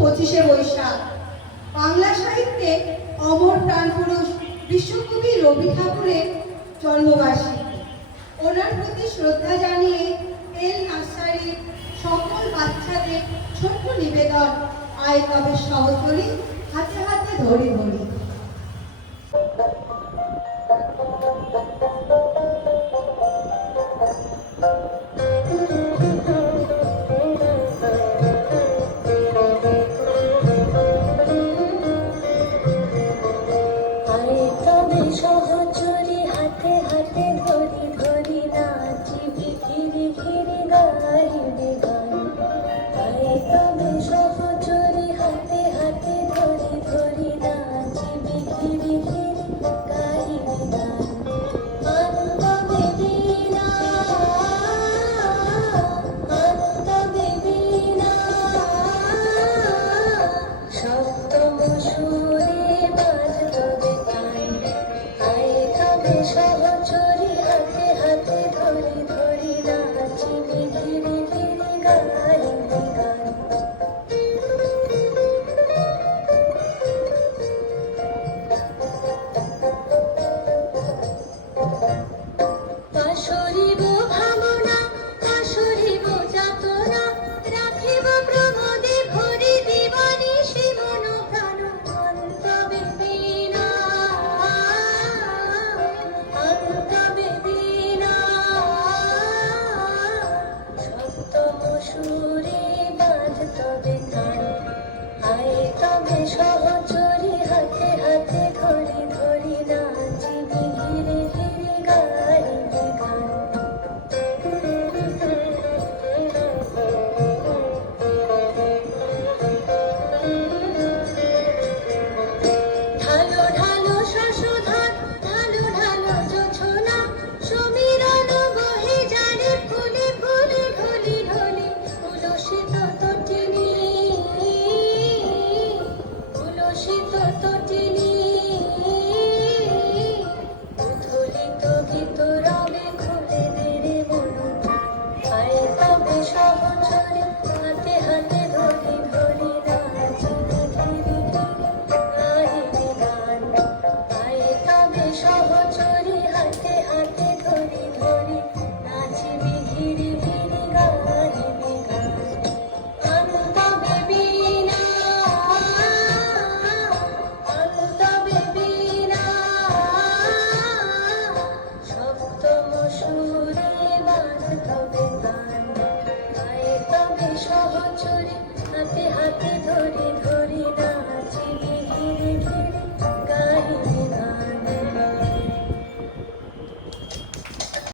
25শে বৈশাখ। বাংলা সাহিত্যে অমর প্রাণপুরুষ বিশ্বকবি রবি ঠাকুরের জন্মবার্ষিকী। ওনার প্রতি শ্রদ্ধা জানিয়ে এল নার্সারির সকল বাচ্চাদের ছোট্ট নিবেদন, আয় তবে সহচরী হাতে হাতে ধরি ধরি। সহচরী হাতে হাতে ধরি ধরি নাচিবি ঘিরি ঘিরি গাইবি গান। আয় তবে সহচরী হাতে হাতে ধরি ধরি নাচিবি ঘিরি ঘিরি গাইবি গান। আনন্দে বীণা আনন্দে বীণা সপ্তম সুরে বাজবে গান। সহচরী হাতে হাতে ধরি ধরি নাচিবি ঘিরি ঘিরি গাইবি গান। পাশরিব ভাবনা পাশরিব যাতনা রাখিব প্রমোদে ভরি দিবানি সে মন প্রাণ। অন্তবে বীণা অন্তবে বীণা সপ্তম সুরে বাজতবে গান। আয় তবে সহচরী হাতে হাতে ধরি ধরি নাচিবি ঘিরি ঘিরি গাইবি গান। ঢালো ঢালো শশধর ঢালো ঢালো জোছনা সমীরণ বহে জারে ফুলে ফুলে ঢলি ঢলি। উলসিত তটিনী উলসিত তটিনী উথলিত গীত রবে খুলে দেরে মনোপ্রাণ। আয় তবে সহচরী হাতে হাতে ধরি ধরি নাচিবি ঘিরি ঘিরি গাইবি গান। আয় তবে সহচরী হাতে হাতে ধরি ধরি নাচিবি ঘিরি ঘিরি গাইবি গান। অন্তবে বীণা অন্তবে বীণা সপ্তম সুরে বাজতবে গান। আয় তবে সহচরী হাতে হাতে